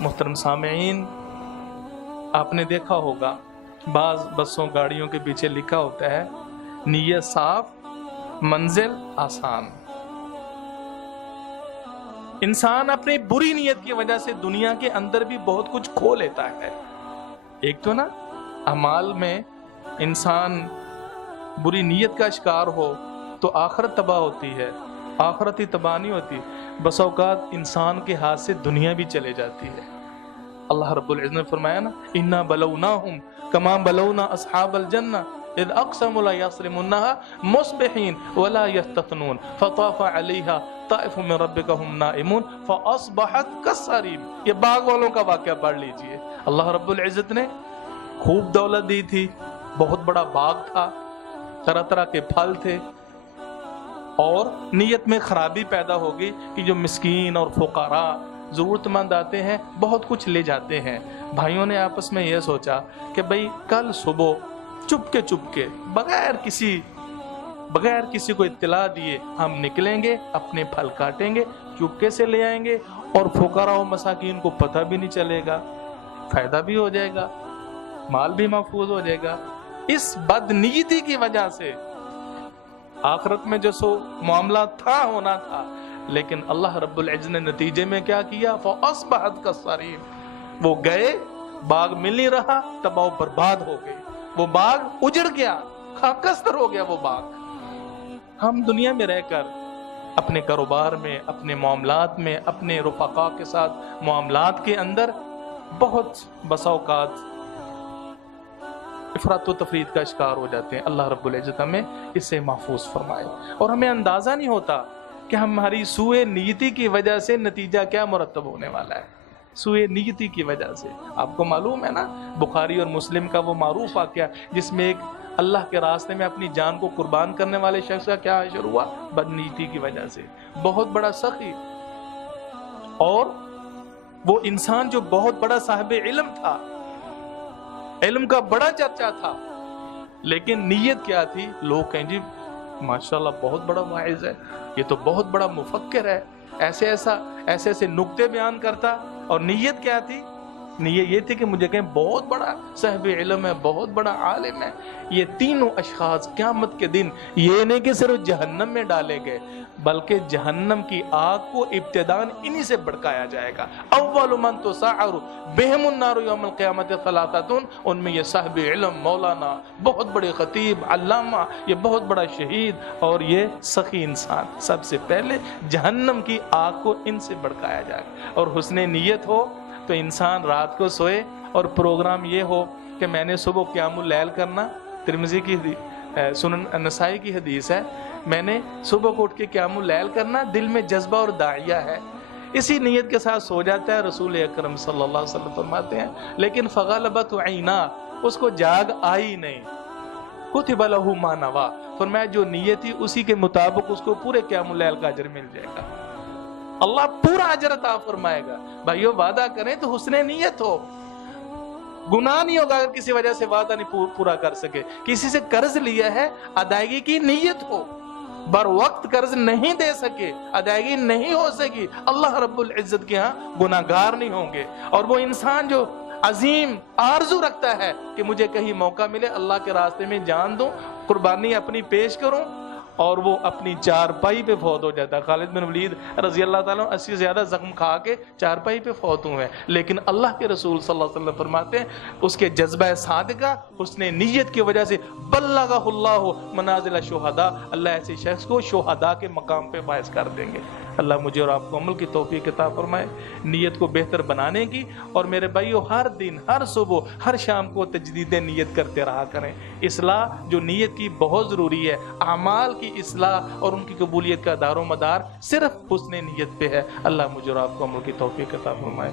محترم سامعین، آپ نے دیکھا ہوگا بعض بسوں گاڑیوں کے پیچھے لکھا ہوتا ہے نیت صاف منزل آسان۔ انسان اپنی بری نیت کی وجہ سے دنیا کے اندر بھی بہت کچھ کھو لیتا ہے۔ ایک تو نا اعمال میں انسان بری نیت کا شکار ہو تو آخرت تباہ ہوتی ہے، آخرت ہی تباہ نہیں ہوتی، بس اوقات انسان کے ہاتھ سے دنیا بھی چلے جاتی ہے۔ اللہ رب العزت نے فرمایا نا اِنَّا بَلَوْنَاهُمْ كَمَا بَلَوْنَا أَصْحَابَ الْجَنَّةِ اِذْ أَقْسَمُوا لَا يَصْرِمُنَّهَا مُصْبِحِينَ وَلَا يَسْتَثْنُونَ فَطَافَ عَلَيْهَا طَائِفٌ مِّن رَّبِّكَ هُمْ نَائِمُونَ فَأَصْبَحَتْ كَالصَّرِيمِ۔ یہ باغ والوں کا واقعہ پڑھ لیجئے۔ اللہ رب العزت نے خوب دولت دی تھی، بہت بڑا باغ تھا، طرح طرح کے پھل تھے، اور نیت میں خرابی پیدا ہوگی کہ جو مسکین اور فقراء ضرورت مند آتے ہیں بہت کچھ لے جاتے ہیں۔ بھائیوں نے آپس میں یہ سوچا کہ بھئی کل صبح چپ کے بغیر کسی کو اطلاع دیے ہم نکلیں گے، اپنے پھل کاٹیں گے، چپکے سے لے آئیں گے، اور فقراء و مساکین کو پتہ بھی نہیں چلے گا، فائدہ بھی ہو جائے گا، مال بھی محفوظ ہو جائے گا۔ اس بد نیتی کی وجہ سے آخرت میں جو سو معاملہ تھا ہونا تھا، لیکن اللہ رب العزت نے نتیجے میں کیا کیا؟ فَأَصْبَحَتْ كَالصَّرِيمِ۔ وہ گئے، باغ مل نہیں رہا، تباہ و برباد ہو گئے، وہ باغ اجڑ گیا، خاکستر ہو گیا وہ باغ۔ ہم دنیا میں رہ کر اپنے کاروبار میں، اپنے معاملات میں، اپنے رفقاء کے ساتھ معاملات کے اندر بہت بسا اوقات افراط و تفریط کا شکار ہو جاتے ہیں۔ اللہ رب العزت ہمیں اس سے محفوظ فرمائے، اور ہمیں اندازہ نہیں ہوتا کہ ہماری سوء نیتی کی وجہ سے نتیجہ کیا مرتب ہونے والا ہے۔ سوء نیتی کی وجہ سے آپ کو معلوم ہے نا، بخاری اور مسلم کا وہ معروف واقعہ جس میں ایک اللہ کے راستے میں اپنی جان کو قربان کرنے والے شخص کا کیا حشر ہوا؟ بد نیتی کی وجہ سے۔ بہت بڑا سخی، اور وہ انسان جو بہت بڑا صاحب علم تھا، علم کا بڑا چرچا تھا، لیکن نیت کیا تھی؟ لوگ کہیں جی ماشاءاللہ بہت بڑا واعظ ہے، یہ تو بہت بڑا مفکر ہے، ایسے نکتے بیان کرتا، اور نیت کیا تھی؟ نیت یہ تھی کہ مجھے کہیں بہت بڑا صاحب علم ہے، بہت بڑا عالم ہے۔ یہ تینوں اشخاص قیامت کے دن یہ نہیں کہ صرف جہنم میں ڈالے گئے، بلکہ جہنم کی آگ کو ابتداً انہی سے بھڑکایا جائے گا۔ اول من تسعر بہم النار یوم القیامت ثلاثۃ، ان میں یہ صاحب علم، مولانا، بہت بڑے خطیب، علامہ، یہ بہت بڑا شہید، اور یہ سخی انسان سب سے پہلے جہنم کی آگ کو ان سے بھڑکایا جائے گا۔ اور حسن نیت ہو تو انسان رات کو سوئے اور پروگرام یہ ہو کہ میں نے صبح قیام اللیل کرنا، ترمذی کی سنن نسائی کی حدیث ہے، میں نے صبح کو اٹھ کے قیام اللیل کرنا، دل میں جذبہ اور داعیہ ہے، اسی نیت کے ساتھ سو جاتا ہے۔ رسول اکرم صلی اللہ علیہ وسلم فرماتے ہیں لیکن فغلبت عینا، اس کو جاگ آئی نہیں، کتب لہ ما نویٰ، فرمایا جو نیت تھی اسی کے مطابق اس کو پورے قیام اللیل کا اجر مل جائے گا، اللہ پورا اجر عطا فرمائے گا۔ بھائیو وعدہ کریں تو حسن نیت ہو، گناہ نہیں ہوگا اگر کسی وجہ سے وعدہ نہیں پورا کر سکے۔ کسی سے قرض لیا ہے، ادائیگی کی نیت ہو، بر وقت قرض نہیں دے سکے، ادائیگی نہیں ہو سکی، اللہ رب العزت کے ہاں گناہگار نہیں ہوں گے۔ اور وہ انسان جو عظیم آرزو رکھتا ہے کہ مجھے کہیں موقع ملے اللہ کے راستے میں جان دوں، قربانی اپنی پیش کروں، اور وہ اپنی چارپائی پہ فوت ہو جاتا ہے۔ خالد بن ولید رضی اللہ تعالیٰ عنہ 80 سے زیادہ زخم کھا کے چارپائی پہ فوت ہوئے ہیں، لیکن اللہ کے رسول صلی اللہ علیہ وسلم فرماتے ہیں اس کے جذبہ صادقہ، حسن نیت کی وجہ سے بلغہ اللہ منازل شہداء، اللہ ایسے شخص کو شہداء کے مقام پہ فائز کر دیں گے۔ اللہ مجھے اور آپ کو عمل کی توفیق عطا فرمائے، نیت کو بہتر بنانے کی، اور میرے بھائیو ہر دن، ہر صبح، ہر شام کو تجدید نیت کرتے رہا کریں۔ اصلاح جو نیت کی بہت ضروری ہے، اعمال کی اصلاح اور ان کی قبولیت کا دار و مدار صرف حسن نیت پہ ہے۔ اللہ مجھے اور آپ کو عمل کی توفیق عطا فرمائے۔